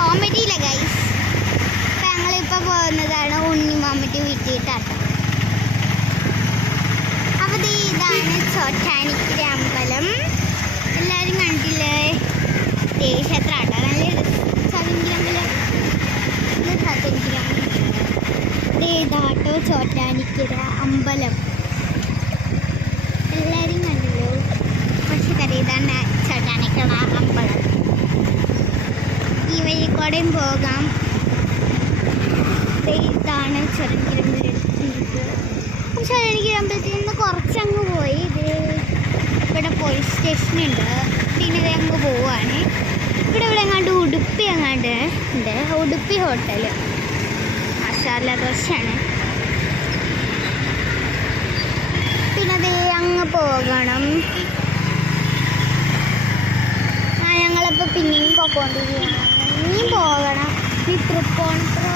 കോമഡിയില്ല guys. അപ്പം ഞങ്ങളിപ്പോൾ പോകുന്നതാണ് ഉണ്ണി മാമൻ്റെ വീട്ടിലിട്ടാട്ടോ. അപ്പോൾ ഇതാണ് ചോറ്റാനിക്കര അമ്പലം. എല്ലാവരും കണ്ടില്ലേ? ക്ഷേത്രം ആട്ടോ. നല്ല ഇതാട്ടോ ചോറ്റാനിക്കര അമ്പലം. എല്ലാവരും കണ്ടല്ലോ? പക്ഷേ ഇതാണ് ചോറ്റാനിക്കര അമ്പലം. ഈ വഴിക്കൂടെയും പോകാം. ഇതാണ് ചോറ്റാനിക്കര അമ്പലത്തിൽ നിന്ന് കുറച്ചങ്ങ് പോയി. ഇവിടെ പോലീസ് സ്റ്റേഷനുണ്ട്. പിന്നെ ഇത് അങ്ങ് പോവാണ്. ഇവിടെ എങ്ങാണ്ട് ഉടുപ്പി എങ്ങാണ്ട് ഉണ്ട്. ഉടുപ്പി ഹോട്ടൽ മസാല ദോശയാണ്. പിന്നെ അത് അങ്ങ് പോകണം. ഞങ്ങളിപ്പോൾ പിന്നെയും പോയിക്കൊണ്ടിരിക്കുകയാണ്. ഇനിയും പോകണം. ഈ തൃപ്പൂണിത്തുറ